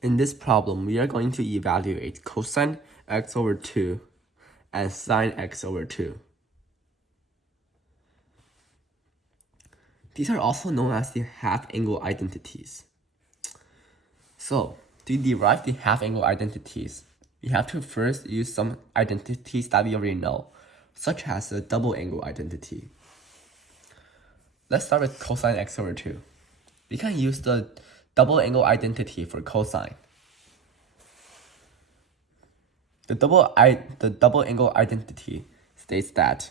In this problem, we are going to evaluate cosine x over 2 and sine x over 2. These are also known as the half-angle identities. So, to derive the half-angle identities, we have to first use some identities that we already know, such as the double-angle identity. Let's start with cosine x over 2. We can use the double-angle identity for cosine. The double-angle identity states that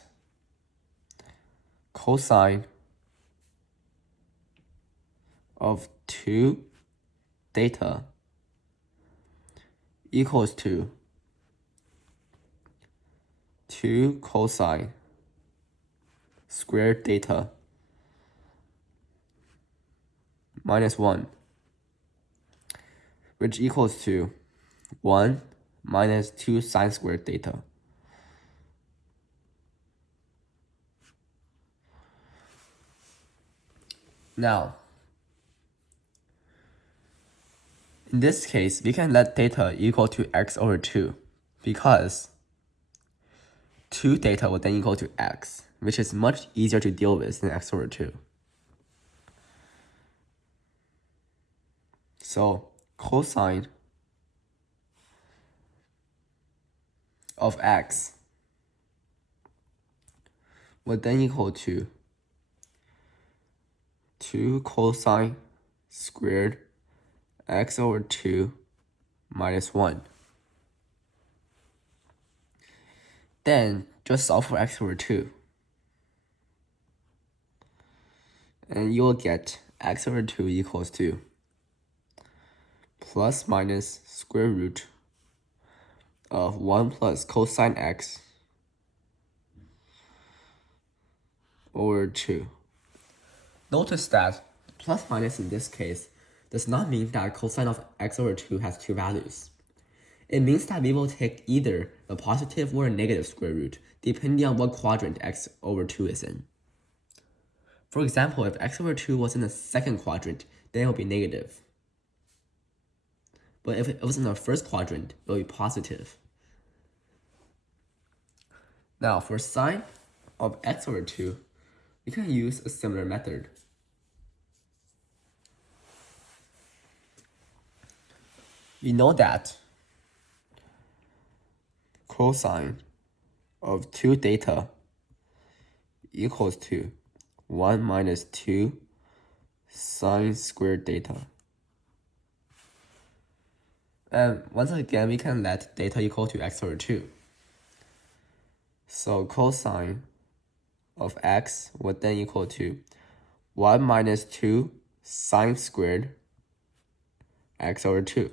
cosine of 2 theta equals to 2 cosine squared theta minus 1, which equals to 1 minus 2 sine squared theta. Now, in this case, we can let theta equal to x over 2 because 2 theta will then equal to x, which is much easier to deal with than x over 2. So, cosine of x would then equal to 2 cosine squared x over 2 minus 1. Then, just solve for x over 2. And you will get x over 2 equals to plus minus square root of 1 plus cosine x over 2. Notice that plus minus in this case does not mean that cosine of x over 2 has two values. It means that we will take either a positive or a negative square root, depending on what quadrant x over 2 is in. For example, if x over 2 was in the second quadrant, then it will be negative. But if it was in the first quadrant, it will be positive. Now, for sine of x over 2, we can use a similar method. We know that cosine of 2 theta equals to 1 minus 2 sine squared theta. And once again, we can let theta equal to x over 2. So cosine of x would then equal to 1 minus 2 sine squared x over 2.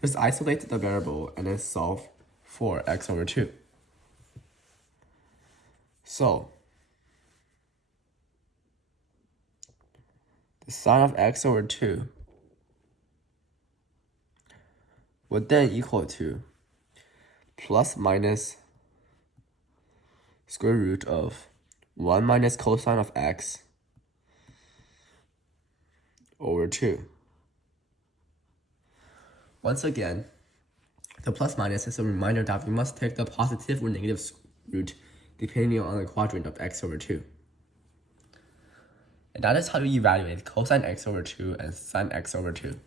Just isolate the variable and then solve for x over 2. So, the sine of x over 2 would then equal to plus minus square root of 1 minus cosine of x over 2. Once again, the plus minus is a reminder that we must take the positive or negative root depending on the quadrant of x over 2. And that is how to evaluate cosine x over 2 and sine x over 2.